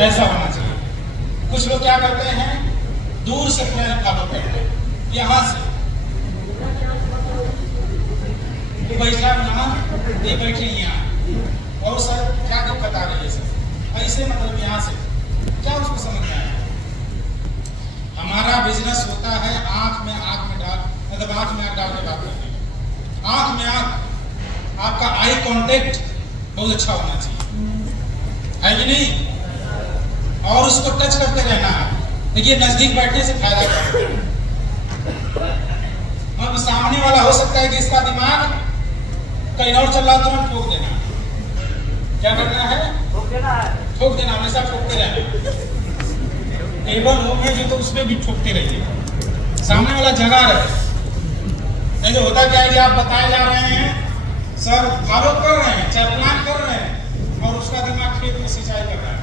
ऐसा होना चाहिए। कुछ लोग क्या करते हैं, दूर से अपने फॉलो करते हैं, यहाँ से तो बैठा यहाँ, ये बैठे यहाँ, और सर क्या दिक्कत आ रही है सर, ऐसे मतलब यहाँ से क्या उसको समझ में आया। हमारा बिजनेस होता है आंख में डाल, मतलब आंख में आंख डाल के बात करने, आंख में आंख, आपका आई कांटेक्ट बहुत अच्छा होना चाहिए, है कि नहीं, और उसको टच करते रहना है। देखिए नजदीक बैठने से फायदा क्या है, अब सामने वाला हो सकता है कि इसका दिमाग कहीं और चल रहा, तुरंत ठोक देना। क्या करना है? ठोक देना है, ठोक देना, हमेशा ठोकते रहना। टेबल होंगे जो तो उसमें भी ठोकते रहिए, सामने वाला जगह रहे। नहीं तो होता क्या है कि आप बताए जा रहे हैं, सर फॉलो कर रहे हैं, चाहे प्लान कर रहे हैं, और उसका दिमाग खेत में सिंचाई कर रहा है,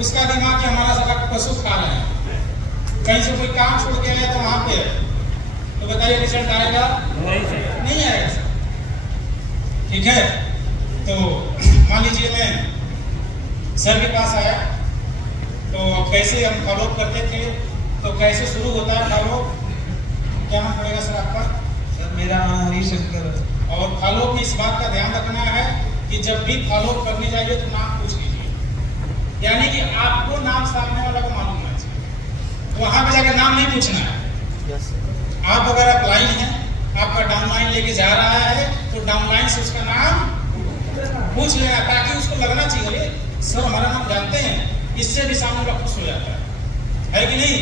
उसका दिमाग कि हमारा सारा पशु खा रहे हैं, कहीं से कोई काम छोड़ के आया तो वहां पे, तो बताइए रिजल्ट आएगा? नहीं आएगा सर। ठीक है, तो मान लीजिए मैं सर के पास आया, तो कैसे हम फॉलो करते थे, तो कैसे शुरू होता है फॉलो? क्या नाम पड़ेगा सर आपका? सर मेरा नाम हरिशंकर है। और फॉलो की इस बात का ध्यान रखना है कि जब भी फॉलो करने जाइए तो नाम पूछ लीजिए, यानी कि आपको नाम सामने वाला को मालूम होना चाहिए, वहां पे जाकर नाम नहीं पूछना है। आप अगर अपलाइन हैं, आपका डाउनलाइन लेके जा रहा है, तो डाउनलाइन से उसका नाम पूछ लेना, ताकि उसको लगना चाहिए सर हमारा नाम जानते हैं, इससे भी सामने वाला खुश हो जाता है कि नहीं?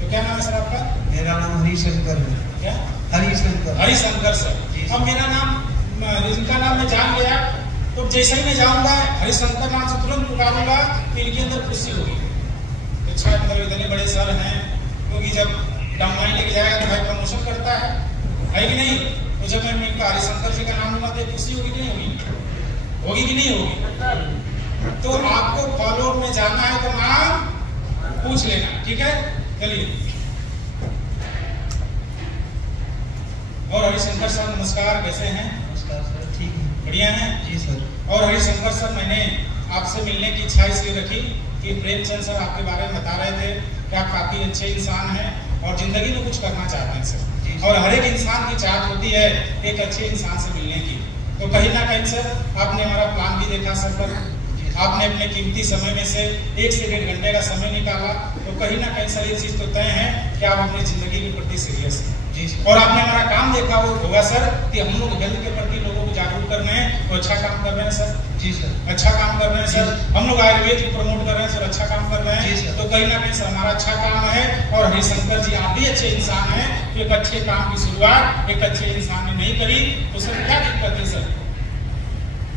तो क्या नाम है सर आपका? मेरा नाम हरिशंकर है। क्या? हरिशंकर। हरिशंकर सर। अब मेरा नाम, इनका नाम मैं जान गया, तो जैसे ही मैं जाऊंगा हरिशंकर नाम से तुरंत पुकारूंगा तो इनके अंदर खुशी होगी। अच्छा, मतलब इतने बड़े सर हैं, क्योंकि जब डाउनलाइन लेके जाएगा तो भाई प्रमोशन करता है कि नहीं? तो जब मैं इनका हरिशंकर जी का नाम लूंगा तो खुशी होगी कि नहीं होगी? होगी कि नहीं होगी? तो आपको फॉलो में जाना है तो नाम पूछ लेना, ठीक है? चलिए। और हरिशंकर सर नमस्कार, कैसे हैं? नमस्कार सर, ठीक है, बढ़िया हैं? जी सर। और हरिशंकर सर, मैंने आपसे मिलने की इच्छा इसलिए रखी कि प्रेमचंद सर आपके बारे में बता रहे थे कि आप काफी अच्छे इंसान हैं और जिंदगी में कुछ करना चाहते हैं सर, और हर एक इंसान की चाहत होती है एक अच्छे इंसान से मिलने की। तो कहीं ना कहीं सर आपने हमारा प्लान भी देखा सर, पर आपने अपने कीमती समय में से 1 से 1.5 घंटे का समय निकाला, तो कहीं ना कहीं सर ये चीज तो तय है कि आप अपनी जिंदगी के प्रति सीरियस हैं। और आपने हमारा काम देखा वो होगा सर कि हम लोग हेल्थ के प्रति लोगों को जागरूक कर रहे हैं, तो अच्छा काम कर रहे हैं सर। जी सर, अच्छा काम कर रहे हैं सर। हम लोग आयुर्वेद को प्रमोट कर रहे हैं सर, अच्छा काम कर रहे हैं। तो कहीं ना कहीं सर हमारा अच्छा काम है। और हरिशंकर जी आप भी अच्छे इंसान हैं, तो एक अच्छे काम की शुरुआत एक अच्छे इंसान ने नहीं करी, तो सर क्या दिक्कत है सर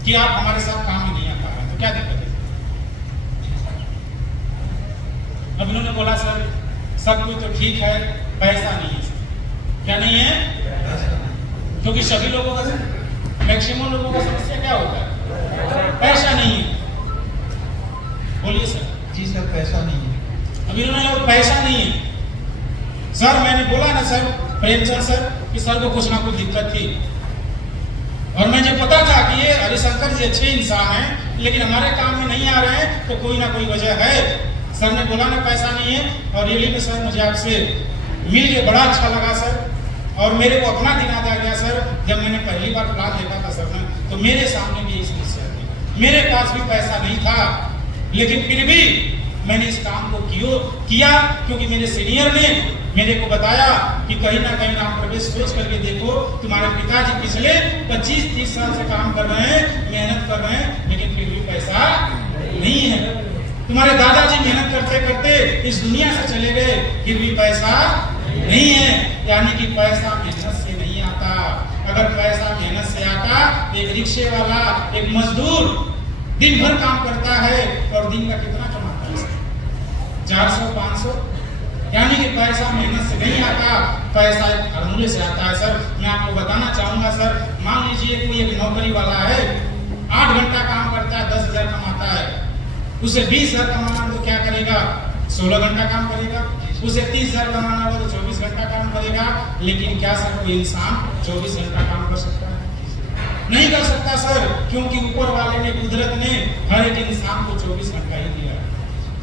कि आप हमारे साथ काम में नहीं आ पा रहे हैं, तो क्या दिक्कत है? अब इन्होंने बोला सर सब कुछ तो ठीक है, पैसा नहीं है। क्या नहीं है? क्योंकि सभी लोगों का, मैक्सिमम लोगों का समस्या क्या होता है? पैसा नहीं है। बोलिए सर। जी सर, पैसा नहीं है। अब इन्होंने पैसा नहीं है सर, मैंने बोला ना सर प्रेमचंद सर कि सर को कुछ ना कुछ दिक्कत थी, और मुझे पता था कि ये हरिशंकर जी अच्छे इंसान हैं, लेकिन हमारे काम में नहीं आ रहे हैं, तो कोई ना कोई वजह है। सर ने बोला ना पैसा नहीं है, और रियली में सर मुझे आपसे मिल के बड़ा अच्छा लगा सर, और मेरे को अपना दिन याद आ गया सर, जब मैंने पहली बार प्लान देखा था सर ने, तो मेरे सामने भी यही समस्या थी, मेरे पास भी पैसा नहीं था, लेकिन फिर भी मैंने इस काम को किया क्योंकि मेरे सीनियर ने मेरे को बताया कि कहीं ना कहीं आप प्रवेश सोच करके देखो, तुम्हारे पिताजी पिछले 25-30 साल से काम कर रहे हैं, मेहनत कर रहे हैं, लेकिन फिर भी पैसा नहीं है। तुम्हारे दादाजी मेहनत करते करते इस दुनिया से चले गए, फिर भी पैसा नहीं है। यानी कि पैसा मेहनत से नहीं आता। अगर पैसा मेहनत से आता, एक रिक्शे वाला, एक मजदूर दिन भर काम करता है और दिन का कितना कमाता है? 400-500। यानी कि पैसा मेहनत से नहीं आता, पैसा एक फार्मूले से आता है सर। मैं आपको बताना चाहूंगा सर, मान लीजिए कोई एक नौकरी वाला है, 8 घंटा काम करता है, 10,000 कमाता है, उसे 20,000 कमाना हो तो क्या करेगा? 16 घंटा काम करेगा। उसे 30,000 कमाना हो तो 24 घंटा काम करेगा। लेकिन क्या सर कोई इंसान 24 घंटा काम कर सकता है? नहीं कर सकता सर, क्योंकि ऊपर वाले ने, कुदरत ने हर एक इंसान को 24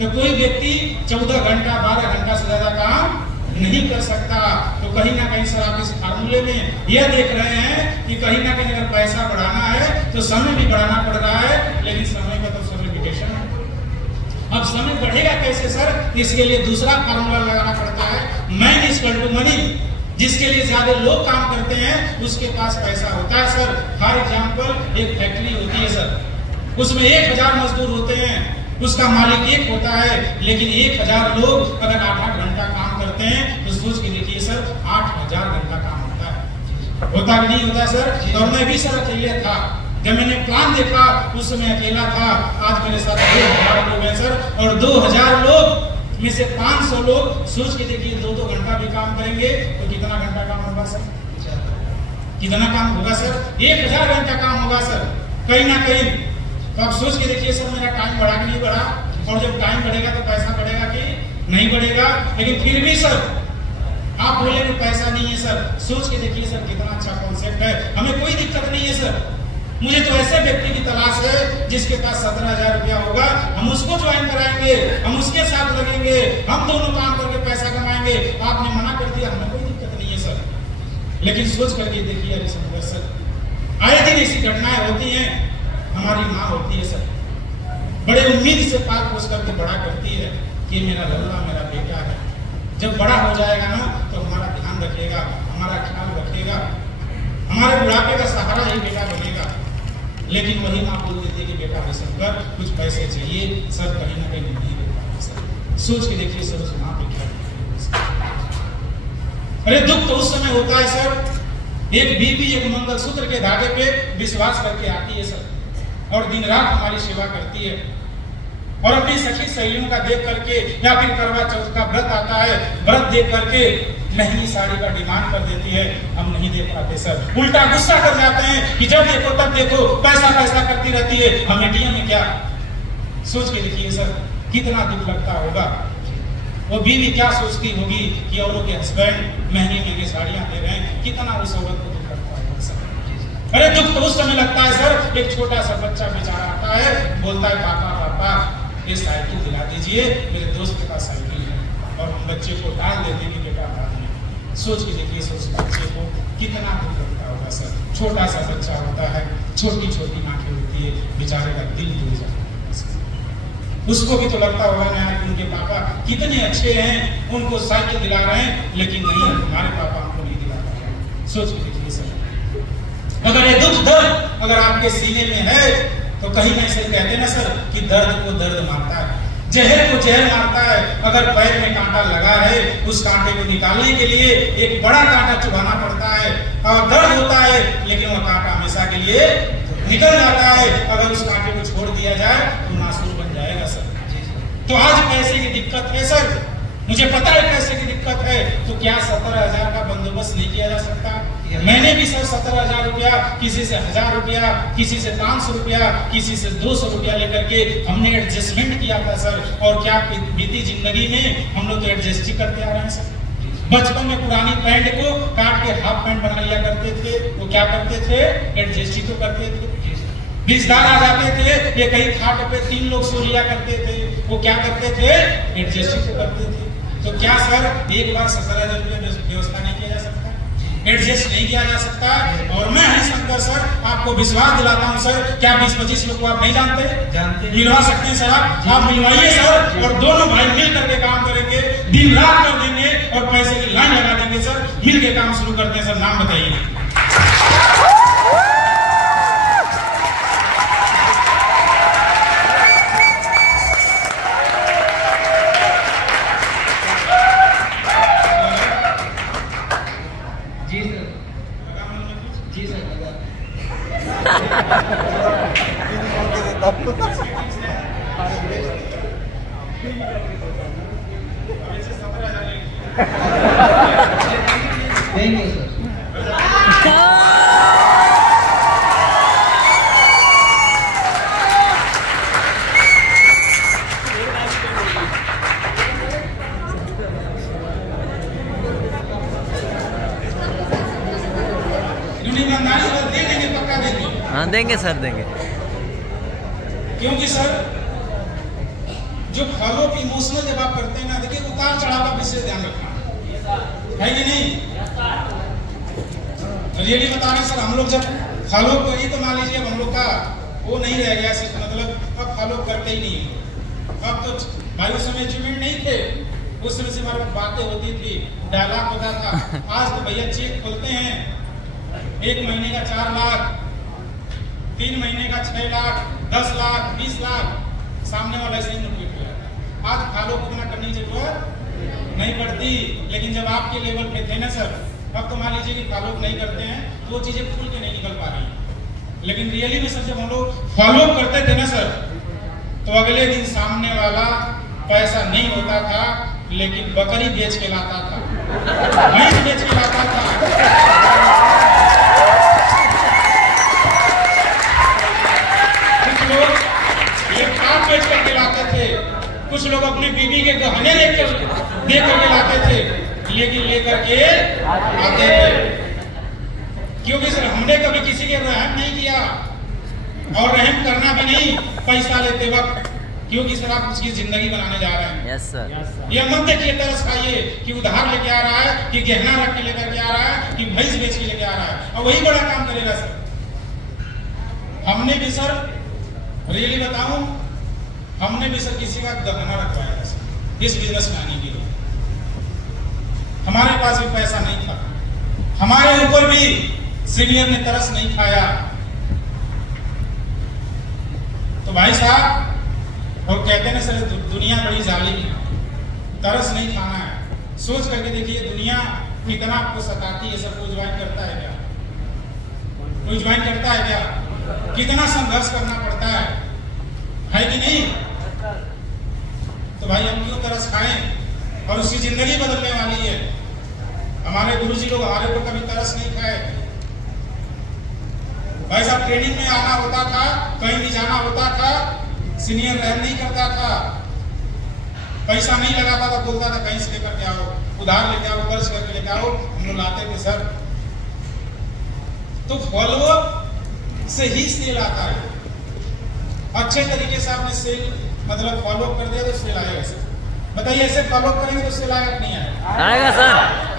तो कोई व्यक्ति 14 घंटा 12 घंटा से ज्यादा काम नहीं कर सकता। तो कहीं ना कहीं सर आप इस फार्मूले में यह देख रहे हैं कि कहीं ना कहीं अगर पैसा बढ़ाना है तो समय भी बढ़ाना पड़ रहा है, लेकिन समय का तो सब लिमिटेशन है। अब समय बढ़ेगा कैसे सर? इसके लिए दूसरा फार्मूला लगाना पड़ता है, मैन इक्वल टू मनी। जिसके लिए ज्यादा लोग काम करते हैं उसके पास पैसा होता है सर। फॉर एग्जाम्पल एक फैक्ट्री होती है सर, उसमें 1000 मजदूर होते हैं, उसका मालिक एक होता है, लेकिन 1000 लोग अगर 8-8 घंटा काम करते हैं तो सोच के देखिए सर 8000 घंटा काम होता है। होता कि नहीं होता सर? और मैं भी सर अकेले था, जब मैंने प्लान देखा उस समय अकेला था। आज मेरे साथ 2000 लोग हैं सर, और 2000 लोग में से 500 लोग सोच के देखिए 2-2 घंटा भी काम करेंगे तो कितना घंटा काम होगा सर? कितना काम होगा सर? 1000 घंटा काम होगा सर कहीं ना कहीं। तो आप सोच के देखिए सर मेरा टाइम बढ़ा कि नहीं बढ़ा? और जब टाइम बढ़ेगा तो पैसा बढ़ेगा कि नहीं बढ़ेगा? लेकिन फिर भी सर आप बोले कि पैसा नहीं है सर, सोच के देखिए सर कितना अच्छा कॉन्सेप्ट है। हमें कोई दिक्कत नहीं है सर, मुझे तो ऐसे व्यक्ति की तलाश है जिसके पास 17,000 रुपया होगा, हम उसको ज्वाइन कराएंगे, हम उसके साथ लगेंगे, हम दोनों काम करके पैसा कमाएंगे। आपने मना कर दिया, हमें कोई दिक्कत नहीं है सर। लेकिन सोच करके देखिए हरिशंकर सर, आए दिन ऐसी घटनाएं होती हैं। हमारी माँ होती है सर, बड़े उम्मीद से पाल पोस करके बड़ा करती है कि मेरा लल्ला मेरा बेटा है, जब बड़ा हो जाएगा ना तो हमारा ध्यान रखेगा, हमारा ख्याल रखेगा, हमारे बुढ़ापे का सहारा ही बेटा बनेगा। लेकिन वही माँ बोल देती है कि बेटा हरिशंकर कुछ पैसे चाहिए सर, कहीं ना कहीं नहीं दे पाते सर। सोच के देखिए सर उस माँ पे क्या। अरे दुख तो उस समय होता है सर, एक बीबी एक मंगलसूत्र के धागे पे विश्वास करके आती है सर, और दिन रात हमारी सेवा करती है, और अपनी सखी सहेलियों का देख करके, या फिर करवा चौथ का व्रत आता है, व्रत देख करके महंगी साड़ी का डिमांड कर देती है, हम नहीं दे पाते सर। उल्टा गुस्सा कर जाते हैं कि जब देखो तब देखो पैसा पैसा करती रहती है, हम एटीएम में क्या। सोच के देखिए सर कितना दुख लगता होगा। वो बीवी क्या सोचती होगी कि औरों के हस्बैंड महंगी महंगी साड़ियां दे रहे हैं, कितना उस औरत को दुख लगता होगा सर। अरे दुख तो उस समय लगता है सर, एक छोटा सा बच्चा बेचारा आता है, बोलता है पापा पापा ये साइकिल दिला दीजिए, मेरे दोस्त के पास साइकिल है, और हम बच्चे को डाल देते हैं कि बेटा डाल। सोच के देखिए सर उस बच्चे को कितना दुख लगता होगा सर। छोटा सा बच्चा होता है, छोटी छोटी आंखें होती है, बेचारे का दिल टूट जाता है। उसको भी तो लगता होगा ना यार उनके पापा कितने अच्छे हैं, उनको साइकिल दिला रहे हैं, लेकिन नहीं हमारे पापा हमको नहीं दिला रहे। सोच के देखिए सर, अगर ये दुख दर्द अगर आपके सीने में है तो कहीं ना ऐसे कहते ना सर कि दर्द को दर्द मारता है, जहर को जहर मारता है। अगर पैर में कांटा लगा है, उस कांटे को निकालने के लिए एक बड़ा कांटा चुभाना पड़ता है, और दर्द होता है, लेकिन वह कांटा हमेशा के लिए निकल जाता है। अगर उस कांटे को छोड़ दिया जाए तो नासूर बन जाएगा सर। तो आज पैसे की दिक्कत है सर, मुझे पता है पैसे की दिक्कत है, तो क्या 17,000 का बंदोबस्त नहीं किया जा सकता? मैंने भी सर 17,000 रुपया, किसी से 1000 रुपया, किसी से 500 रुपया, किसी से 200 रुपया लेकर के हमने एडजस्टमेंट किया था सर। और क्या बीती जिंदगी में हम लोग तो एडजस्ट ही करते आ रहे हैं सर। बचपन में पुरानी पैंट को काट के हाफ पैंट बना लिया करते थे, वो क्या करते थे? एडजस्ट ही तो करते थे। रिश्तेदार आ जाते थे, ये कहीं खाट पे 3 लोग सो लिया करते थे, वो क्या करते थे? एडजस्ट ही तो करते थे। तो क्या सर एक बार 17,000 रुपया व्यवस्था नहीं किया जा सकता? एडजस्ट नहीं किया जा सकता? और मैं हरिशंकर सर आपको विश्वास दिलाता हूं सर, क्या 20-25 लोग को आप नहीं जानते? मिलवा सकते हैं सर, आप मिलवाइए सर, और दोनों भाई मिल करके काम करेंगे, दिन रात कर देंगे और पैसे की लाइन लगा देंगे सर। मिल के काम शुरू करते हैं सर। नाम बताइए। हाँ देंगे सर, देंगे। क्योंकि सर जो फॉलो अप इमोशनल जब आप करते हैं ना, देखिए उतार चढ़ाव का विशेष ध्यान रखना है कि नहीं। रियली बता रहे सर, हम लोग जब फॉलो करिए तो मान लीजिए हम लोग का वो नहीं रह गया, मतलब अब फॉलो करते ही नहीं। अब तो भाई उस समय अचीवमेंट नहीं थे, उस समय से हमारे बातें होती थी, डायलॉग होता था। आज तो भैया चेक खोलते हैं, 1 महीने का 4 लाख, 3 महीने का 6 लाख, 10 लाख, 20 लाख, सामने वाला ऐसे ही नोटिफिकेट हो जाता है। आज फॉलो करना करने की जरूरत नहीं पड़ती। लेकिन जब आपके लेवल पे थे ना सर, अब तो मान लीजिए कि फॉलो नहीं करते हैं तो वो चीजें खुल के नहीं निकल पा रही। लेकिन रियली में सर जब हम लोग फॉलो करते थे ना सर, तो अगले दिन सामने वाला पैसा नहीं होता था, लेकिन बकरी बेच के लाता था, भैंस बेच के लाता था। कुछ लोग लैपटॉप बेच करके लाते थे, कुछ लोग अपनी बीवी के गहने दे करके लाते थे, लेकिन लेकर के आते थे। क्योंकि सर हमने कभी किसी के रहम नहीं किया, और रहम करना भी नहीं पैसा लेते वक्त, क्योंकि सर आप उसकी जिंदगी बनाने जा रहे हैं। Yes sir. ये मत देखिए तरस खाइए कि उधार लेके आ रहा है, कि गहना रख के लेकर के आ रहा है, कि भैंस बेच के लेके आ रहा है, और वही बड़ा काम करेगा सर। हमने भी सर रियली बताऊं, हमने भी सर किसी का गहना रखवाया था सर, इस बिजनेस में आने के लिए। हमारे पास भी पैसा नहीं था, हमारे ऊपर भी सीनियर ने तरस नहीं खाया। तो भाई साहब, और कहते हैं ना सर दुनिया बड़ी जालिम है, तरस नहीं खाना है। सोच करके देखिए दुनिया कितना आपको सताती है। सब कोई ज्वाइन करता है क्या? कोई ज्वाइन करता है क्या? कितना संघर्ष करना पड़ता है कि नहीं? तो भाई हम क्यों तरस खाएं, और उसकी जिंदगी बदलने वाली है। हमारे गुरुजी लोग हमारे ऊपर कभी तरस नहीं खाए। भाई साहब ट्रेनिंग में आना होता था, कहीं भी जाना होता था, सीनियर रहम नहीं करता था, पैसा नहीं लगाता था, बोलता था कहीं से लेकर के आओ, उधार लेके आओ, कर्ज करके लेके आओ, हम लोग लाते थे सर। तो फॉलोअप से ही सेल आता है। अच्छे तरीके से आपने सेल मतलब फॉलोअप कर दिया तो सेल आएगा सर। बताइए ऐसे फॉलोअप करेंगे तो सेल आएगा नहीं आएगा? आएगा सर।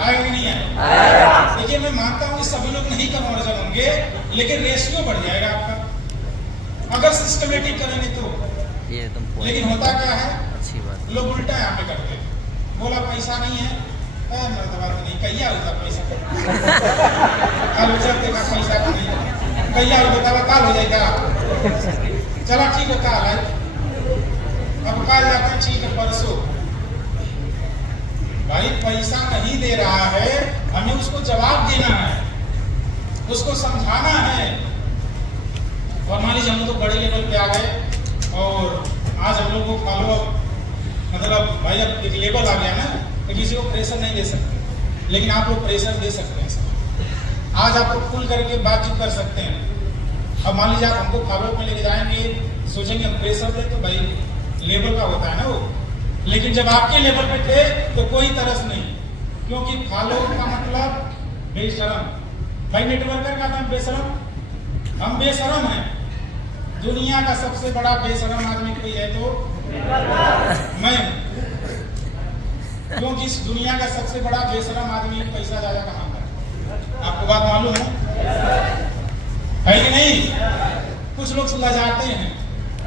आएगा नहीं आएगा? देखिए मैं मानता हूँ कि सभी लोग नहीं कन्वर्जन होंगे, लेकिन रेशियो बढ़ जाएगा आपका अगर सिस्टमेटिक करेंगे तो। ये तुम लेकिन होता क्या है, अच्छी बात। लोग उल्टा यहाँ पे करते हैं। बोला पैसा नहीं है, मर्दबा तो नहीं, कैया होता पैसा कल जब देखा पैसा तो नहीं, कैया होता काल हो जाएगा। चला ठीक है काल है, अब काल जाते हैं, ठीक है परसों। भाई पैसा नहीं दे रहा है, हमें उसको जवाब देना है, उसको समझाना है। और मान लीजिए हम तो बड़े लेवल पे आ गए और आज हम लोग को फॉलो मतलब भाई अब एक लेवल आ गया ना, तो किसी को प्रेशर नहीं दे सकते, लेकिन आप लोग प्रेशर दे सकते हैं सर। आज आप लोग खुल करके बातचीत कर सकते हैं। अब मान लीजिए आप हमको फॉलो में लेके जाएंगे, सोचेंगे हम प्रेशर दे, तो भाई लेवल का होता है ना वो। लेकिन जब आपके लेवल पे थे तो कोई तरस नहीं, क्योंकि फॉलो का मतलब बेशरम। भाई नेटवर्कर का नाम बेशरम, हम बेशरम हैं। दुनिया का सबसे बड़ा बेशरम आदमी कोई है तो मैं, क्योंकि इस दुनिया का सबसे बड़ा बेशरम आदमी पैसा ज्यादा कमाता है। आपको बात मालूम है कि नहीं? कुछ लोग लजाते हैं,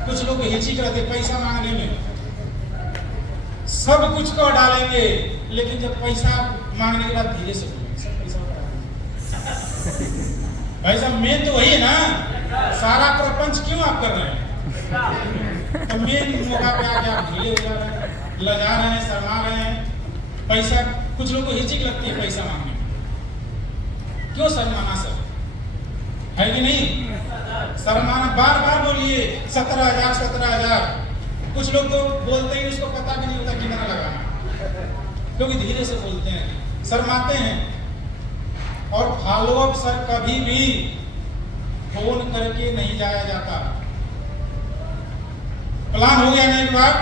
कुछ लोग हिचक रहते पैसा मांगने में, सब कुछ कर डालेंगे, लेकिन जब पैसा मांगने के बाद धीरे से भाई साहब मेन तो वही है ना, सारा प्रपंच क्यों आप कर रहे हैं? तो मेन मौका पे आके आप ढीले हो जा रहे हैं, लगा रहे हैं, शर्मा रहे हैं। पैसा कुछ लोगों को हिचक लगती है पैसा मांगने में। क्यों शर्माना सर, है कि नहीं? शर्माना बार बार बोलिए 17,000 17,000। कुछ लोग तो बोलते हैं उसको पता भी नहीं होता कितना लगाना, क्योंकि धीरे से बोलते हैं, शर्माते हैं। और फॉलोअप सर कभी भी फोन करके नहीं जाया जाता। प्लान हो गया ना एक बार,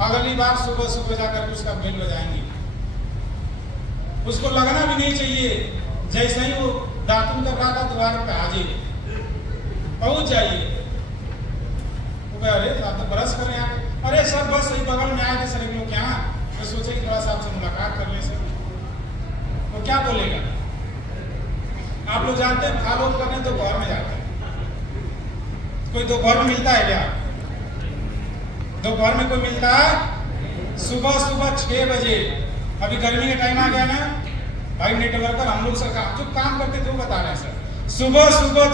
अगली बार सुबह सुबह जाकर उसका बेल बजाएंगे। उसको लगना भी नहीं चाहिए, जैसे ही वो दातुन कर रहा था द्वार पे हाजिर, पहुंच जाइए। अरे आप तो ब्रश कर रहे हैं, अरे सर लोग जानते हैं फॉलो करने दोपहर में जाते हैं। कोई दोपहर में मिलता है क्या? दोपहर में कोई मिलता है? सुबह 6 बजे। अभी गर्मी का टाइम आ गया ना भाई, नेटवर्कर हम लोग सरकार जो काम करते थे वो बता रहे हैं सर, सुबह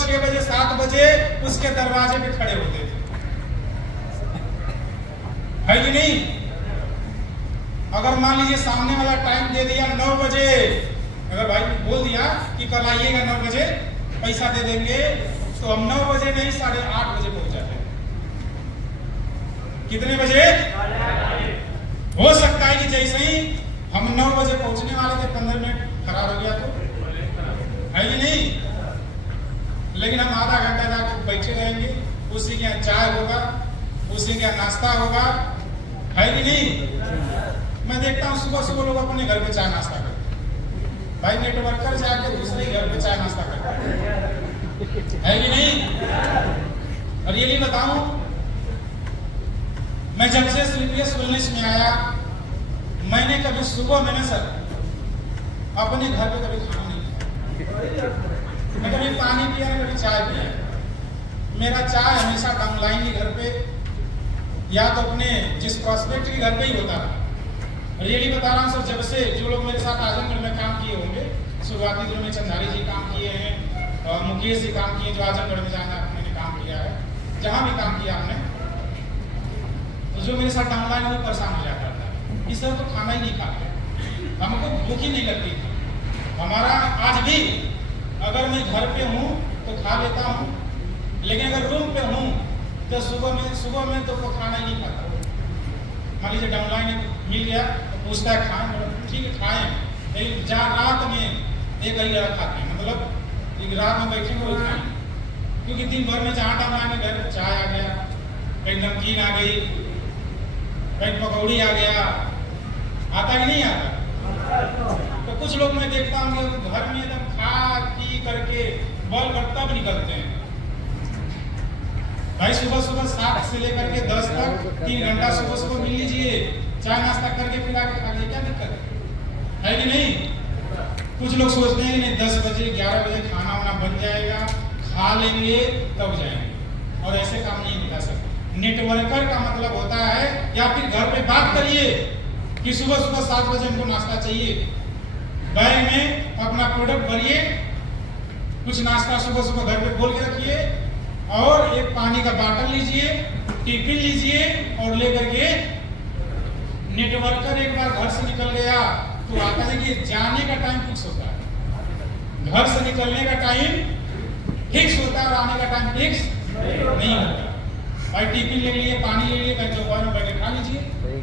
6 बजे 7 बजे उसके दरवाजे पे खड़े होते थे, है कि नहीं? अगर मान लीजिए सामने वाला टाइम दे दिया 9 बजे, अगर भाई बोल दिया कि कल आइएगा 9 बजे पैसा दे देंगे, तो हम 9 बजे नहीं 8:30 बजे पहुंच जाते हैं। कितने बजे? हो सकता है कि जैसे ही हम 9 बजे पहुंचने वाले थे 15 मिनट खराब हो गया, तो है कि नहीं? लेकिन हम आधा घंटा जाकर बैठे रहेंगे, उसी के यहाँ चाय होगा, उसी के यहाँ नाश्ता होगा, है कि नहीं? मैं देखता हूँ सुबह लोग अपने घर पे चाय नाश्ता करते हैं, भाई नेटवर्कर जाके दूसरे घर पे चाय नाश्ता करते हैं, है कि नहीं? और ये नहीं बताऊं, मैं जब से स्लीपियस वेलनेस में आया, मैंने कभी सुबह में ना सर अपने घर पे कभी खाना नहीं खाया, मैं कभी पानी पिया ना कभी चाय पिया। मेरा चाय हमेशा डाउनलाइन के घर पे या तो अपने जिस प्रोस्पेक्ट के घर पे ही होता था। रियली बता रहा हूँ सर, जब से जो लोग मेरे साथ आजमगढ़ में काम किए होंगे, शुरुआती दिनों में चंदारी जी काम किए हैं और मुकेश जी काम किए, जो आजमगढ़ में जाना मैंने काम किया है, जहाँ भी काम किया हमने, तो जो मेरे साथ डाउनलाइन वो परेशान हो जाता था कि सर तो खाना ही नहीं खाते, हमको भूख ही नहीं लगती थी। हमारा आज भी अगर मैं घर पे हूँ तो खा लेता हूँ, लेकिन अगर रूम पे हूँ तो सुबह में तो खाना ही नहीं खाता। मान लीजिए डाउनलाइन मिल गया तो पूछता है खाएं, ठीक है खाएं, लेकिन रात में एक ही जगह खाते हैं, मतलब एक रात में बैठेंगे वो खाएंगे, क्योंकि दिन भर में जहाँ डाउनलाइन घर चाय आ गया, कहीं नमकीन आ गई, कहीं पकौड़ी आ गया, आता कि नहीं आता? तो कुछ लोग मैं देखता हूँ कि घर में एकदम खा पी करके बल कर तब निकलते हैं। भाई सुबह 7 से लेकर के 10 तक 3 घंटा सुबह मिल लीजिए, चाय नाश्ता करके फिर आके खा लीजिए, क्या दिक्कत है कि नहीं? कुछ लोग सोचते हैं कि नहीं 10 बजे 11 बजे खाना वाना बन जाएगा, खा लेंगे तब जाएंगे, और ऐसे काम नहीं होता सर। नेटवर्कर का मतलब होता है, या फिर घर पे बात करिए कि सुबह 7 बजे हमको नाश्ता चाहिए, बैग में अपना प्रोडक्ट भरिए, कुछ नाश्ता सुबह घर पे बोल के रखिए, और एक पानी का बाटल लीजिए, टिफिन लीजिए, और लेकर के नेटवर्कर एक बार घर से निकल गया तो आता है कि जाने का टाइम फिक्स होता है, घर से निकलने का टाइम फिक्स होता है और आने का टाइम फिक्स नहीं होता। भाई टिफिन ले लिए, पानी ले लिए, कहीं दोपहर में बैठ के खा लीजिए,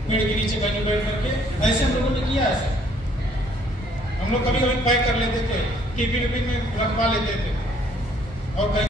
पेड़ के नीचे कहीं बैठ करके, ऐसे हम लोगों ने किया है सर। हम लोग कभी पैक कर लेते थे, टिफिन में रखवा लेते थे, और